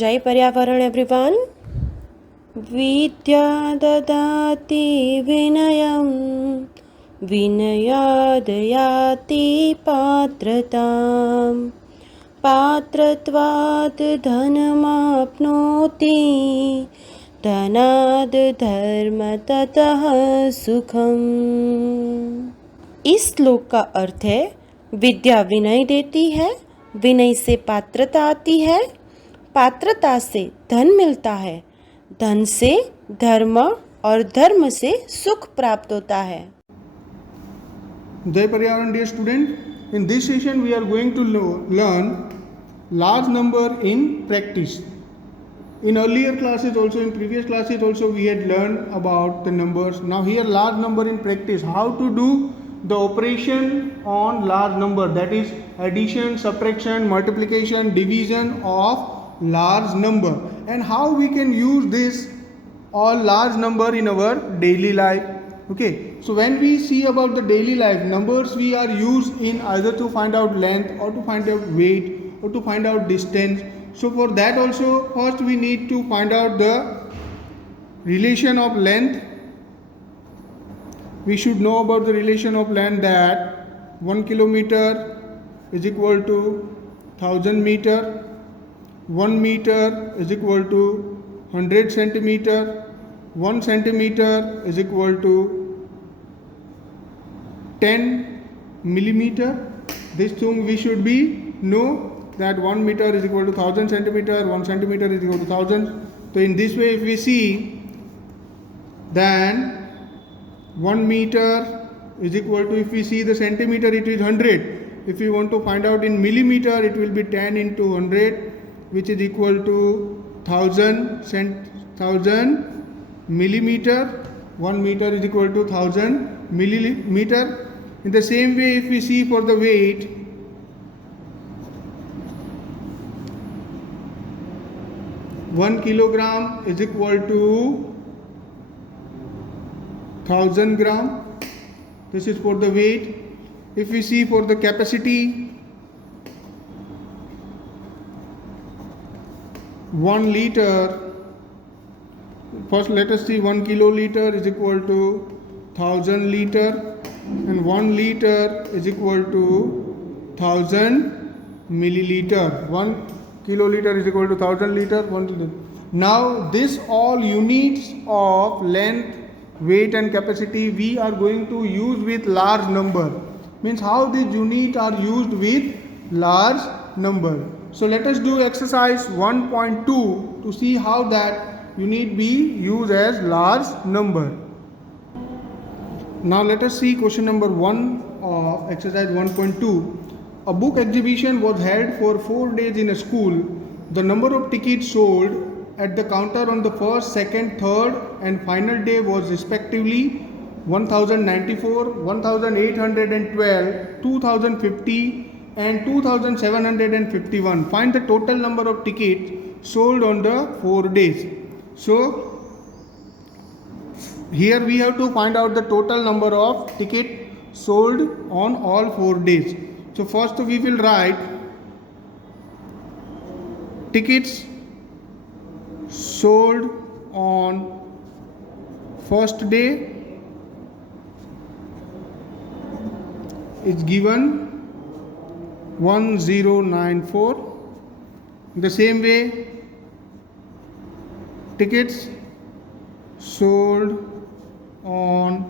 जय पर्यावरण एवरीवन। विद्या ददाति विनयं विनयाद् याति पात्रतां पात्रत्वात् धनमाप्नोति धनाद् धर्म ततः सुखम। इस श्लोक का अर्थ है विद्या विनय देती है, विनय से पात्रता आती है, पात्रता से धन मिलता है, धन से धर्म और धर्म से सुख प्राप्त होता है। Jai Paryavaran, dear student. In this session, we are going to learn large number in practice. In earlier classes, also in previous classes, also we had learned about the numbers. Now here, large number in practice. How to do the operation on large number, that is addition, subtraction, multiplication, division of large number, and how we can use this all large number in our daily life. Okay, so when we see about the daily life, numbers we are used in either to find out length or to find out weight or to find out distance. So for that also, first we need to find out the relation of length. We should know about the relation of length, that 1 kilometer is equal to 1000 meter, 1 meter is equal to 100 centimeter, 1 centimeter is equal to 10 millimeter. This thing we should be know, that 1 meter is equal to 1000 centimeter, 1 centimeter is equal to 1000. So in this way, if we see, then 1 meter is equal to, if we see the centimeter, it is 100. If we want to find out in millimeter, it will be 10 into 100, which is equal to 1000 millimeter. 1 meter is equal to 1000 millimeter. In the same way, if we see for the weight, one kilogram is equal to 1000 gram. This is for the weight. If we see for the capacity, 1 liter, first let us see, 1 kiloliter is equal to 1000 liter, and 1 liter is equal to 1000 milliliter. 1 kiloliter is equal to 1000 liter, 1 liter. Now this all units of length, weight and capacity we are going to use with large number. Means how these units are used with large number. So let us do exercise 1.2 to see how that unit be used as large number. Now let us see question number 1 of exercise 1.2. A book exhibition was held for 4 days in a school. The number of tickets sold at the counter on the first, second, third and final day was respectively 1094, 1812, 2050 and 2751. Find the total number of tickets sold on the 4 days. So here we have to find out the total number of tickets sold on all 4 days. So first we will write tickets sold on first day is given 1094. In the same way, tickets sold on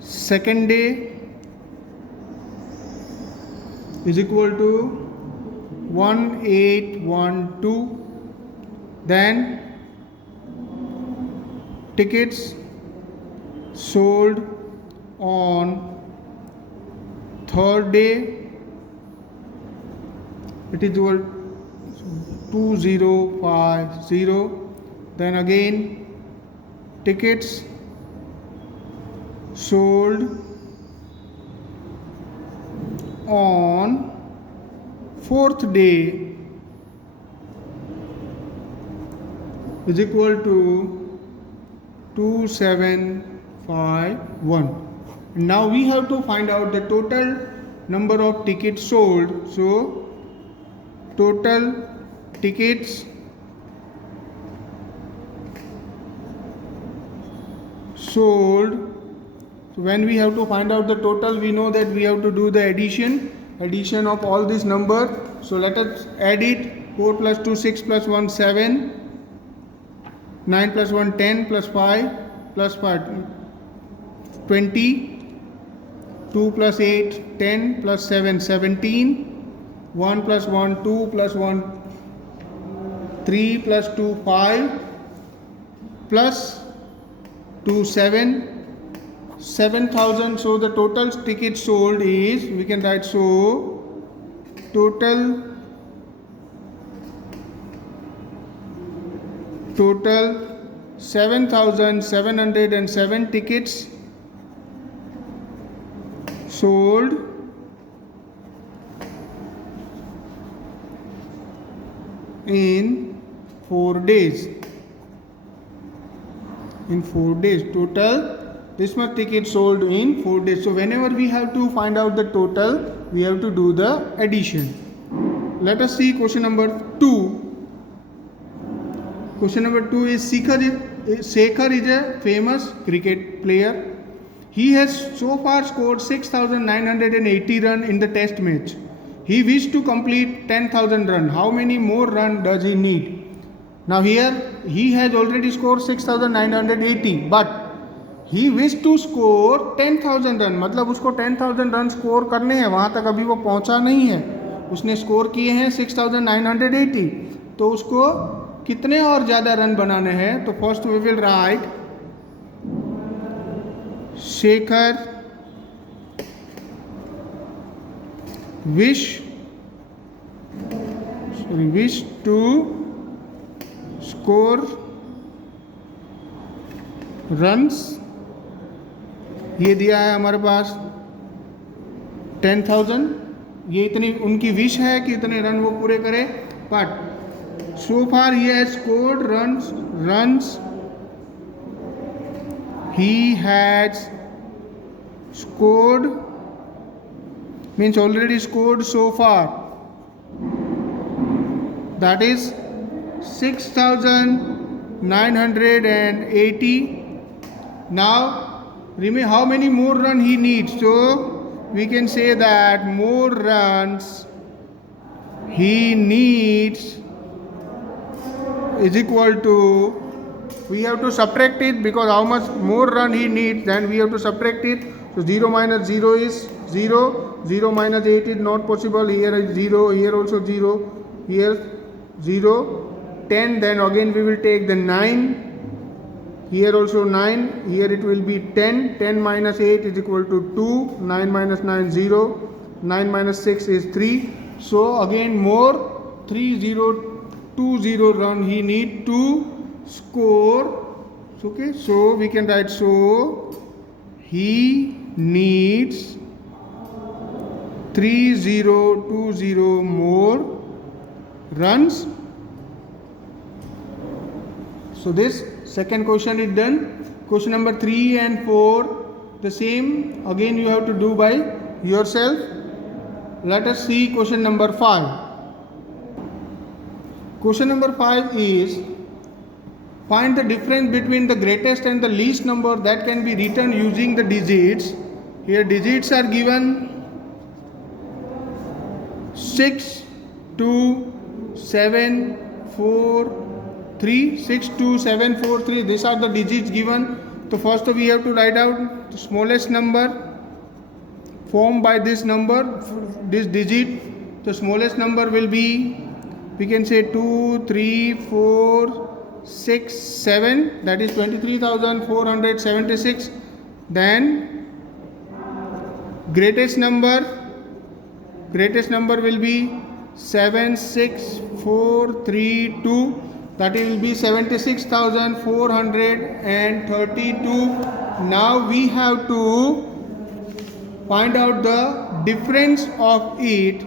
second day is equal to 1812. Then tickets sold on third day, it is equal to 2050. Then again tickets sold on fourth day is equal to 2751. Now we have to find out the total number of tickets sold. So total tickets sold. So when we have to find out the total, we know that we have to do the addition of all these numbers. So let us add it. 4 plus 2 6 plus 1 7, 9 plus 1 10 plus 5 plus 5 20, 2 plus 8 10 plus 7 17, 1 plus 1 2 plus 1 3 plus 2 5 plus 2 7, 7,000. So the total tickets sold is, we can write, so total 7,707 tickets sold in 4 days. In 4 days, total this much tickets sold in 4 days. So whenever we have to find out the total, we have to do the addition. Let us see question number 2. Question number 2 is Shekhar is a famous cricket player. He has so far scored 6,980 runs in the test match. He wished to complete 10,000 runs. How many more runs does he need? Now here he has already scored 6,980, but he wished to score 10,000 run. मतलब उसको 10,000 run score करने हैं, वहाँ तक अभी वो पहुँचा नहीं है. उसने स्कोर किए हैं 6,980. तो उसको कितने और ज़्यादा रन बनाने हैं? तो first we will write Shekhar wish to score runs. ये दिया है हमारे पास 10,000. ये इतनी उनकी विश है कि इतने रन वो पूरे करे. But so far he has scored runs. He has scored means already scored so far, that is 6,980. Now remember how many more runs he needs. So we can say that more runs he needs is equal to, we have to subtract it, because how much more run he needs, then we have to subtract it. So 0 minus 0 is 0. 0 minus 8 is not possible. Here is 0. Here also 0. Here 0. 10. Then again we will take the 9. Here also 9. Here it will be 10. 10 minus 8 is equal to 2. 9 minus 9 0. 9 minus 6 is 3. So again more 3020 run he need to score. Okay. So we can write, so he needs 3020 more runs. So this second question is done. Question number 3 and 4, the same again you have to do by yourself. Let us see question number 5. Question number 5 is, find the difference between the greatest and the least number that can be written using the digits. Here digits are given 6, 2, 7, 4, 3. 6, 2, 7, 4, 3. These are the digits given. So first we have to write out the smallest number formed by this number, this digit. The smallest number will be, we can say 2, 3, 4, 6, 7. That is 23,476. Then greatest number will be 76432. That will be 76,432. Now we have to find out the difference of it.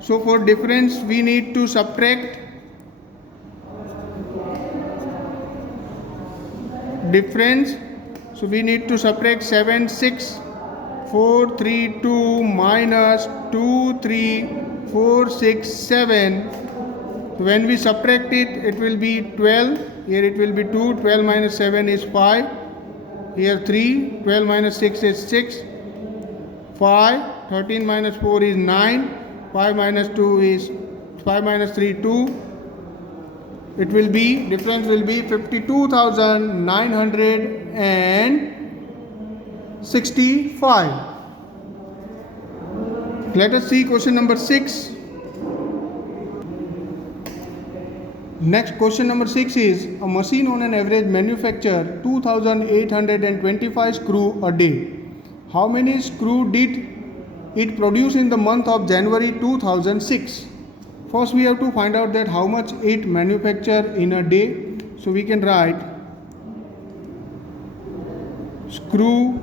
So for difference we need to subtract difference. So we need to subtract 76432 minus 23467. When we subtract it, it will be 12. Here it will be 2. 12 minus 7 is 5. here 3, 12 minus 6 is 6, 5, 13 minus 4 is 9, 5 minus 2 is 5 minus 3 2. It will be, difference will be 52,965. Let us see question number 6. Next, question number 6 is, a machine on an average manufacture 2,825 screw a day. How many screw did it produce in the month of January 2006? First we have to find out that how much it manufacture in a day. So we can write screw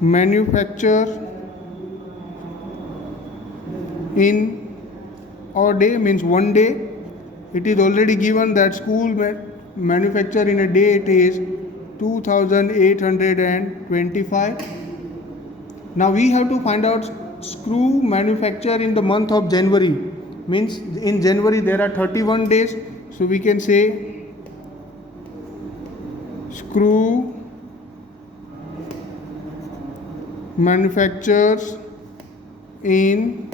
manufacture in a day, means one day. It is already given that screw manufacture in a day, it is 2,825. Now we have to find out screw manufacture in the month of January, means in January there are 31 days. So we can say screw manufactures in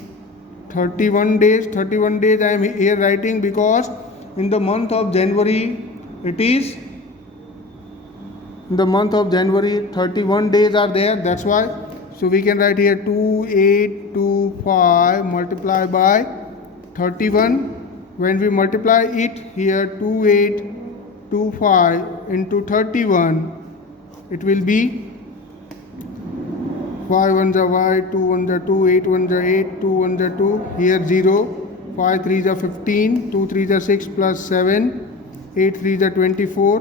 31 days. 31 days I am here writing because in the month of January it is, in the month of January 31 days are there, that's why. So we can write here 2825 multiplied by 31. When we multiply it here 2825 into 31, it will be 5 ones are 5, 2 ones are 2, 8 ones are 8, 2 ones are 2, here 0, 5 3s are 15, 2 3s are 6 plus 7, 8 3s are 24,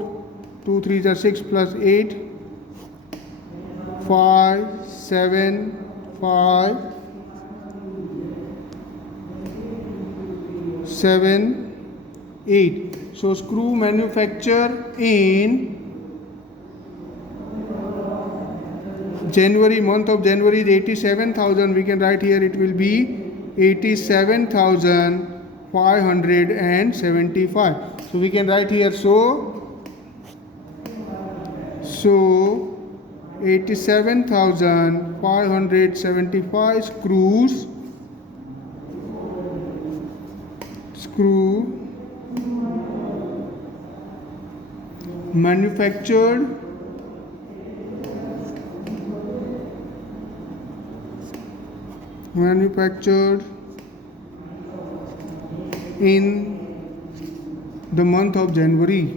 2 3s are 6 plus 8, 5 7 5 7 8. So screw manufacture in January, month of January is 87,000. We can write here it will be 87,575. So we can write here so 87,575 screw manufactured in the month of January.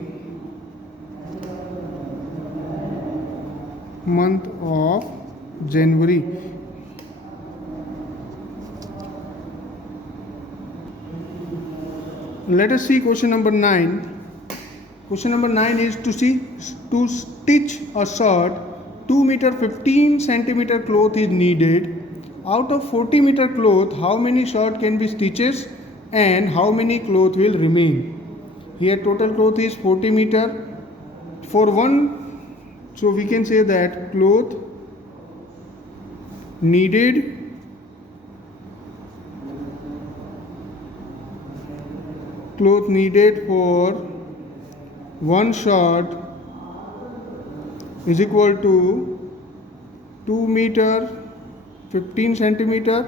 Let us see question number 9. Question number 9 is to stitch a shirt 2 meter 15 centimeter cloth is needed. Out of 40 meter cloth, how many shirt can be stitches and how many cloth will remain? Here total cloth is 40 meter. For one, so we can say that cloth needed for one shirt is equal to 2 meter 15 centimeter.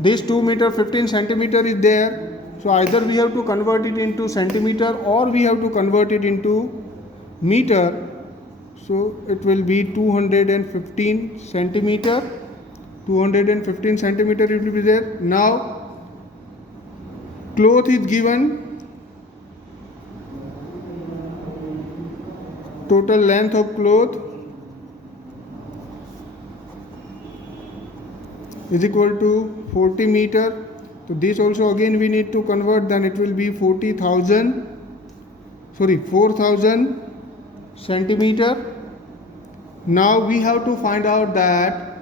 This 2 meter 15 centimeter is there. So either we have to convert it into centimeter or we have to convert it into meter. So it will be 215 centimeter. 215 centimeter it will be there. Now cloth is given. Total length of cloth is equal to 40 meter. So this also again we need to convert, then it will be 4,000 centimeter. Now we have to find out that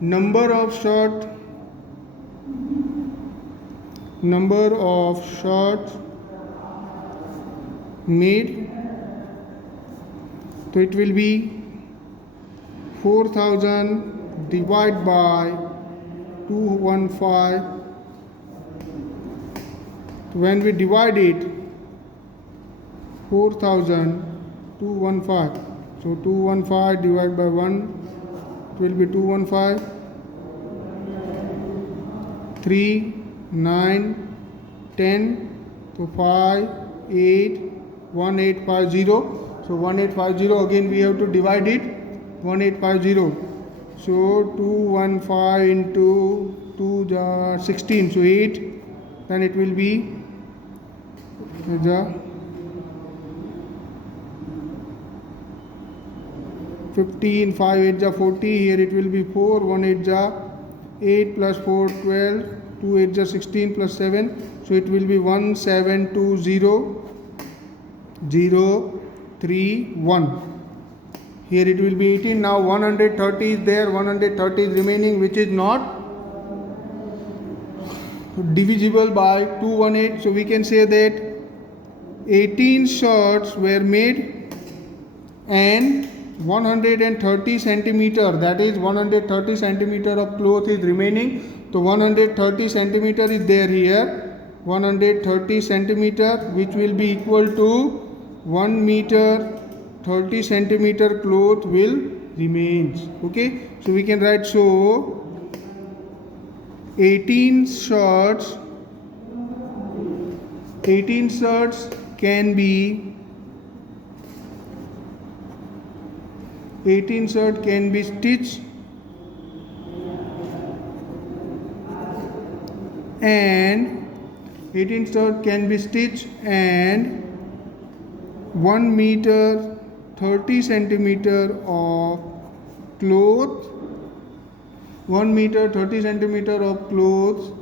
number of shirts made. So it will be 4,000 divided by 215. When we divide it, 4,000 215. So 215 divided by 1, it will be 215. 3, 9, 10, so 5, 8, 1850. So 1850, again we have to divide it. 1850. So 215 into 2 16. So 8. Then it will be 15, 5 8 40. Here it will be 4, 1 8 8 plus 4 12, 2 8 16 plus 7. So it will be 1720031. Here it will be 18. Now 130 is there, 130 is remaining, which is not divisible by 218. So we can say that 18 shirts were made and 130 centimeter, that is 130 centimeter of cloth is remaining. So 130 centimeter is there here, 130 centimeter, which will be equal to 1 meter 30 centimeter cloth will remains. Okay, so we can write, so 18 shirts can be 18 shirt can be stitched and 18 shirt can be stitched and 1 meter 30 centimeter of cloth, 1 meter 30 centimeter of clothes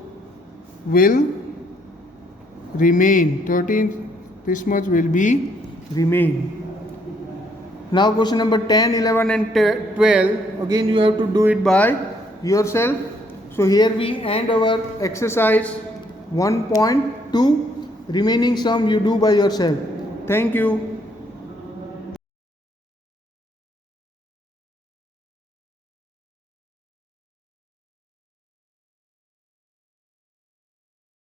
will remain. 13, this much will be remain. Now question number 10, 11 and 12, again you have to do it by yourself. So here we end our exercise 1.2. Remaining sum you do by yourself. Thank you.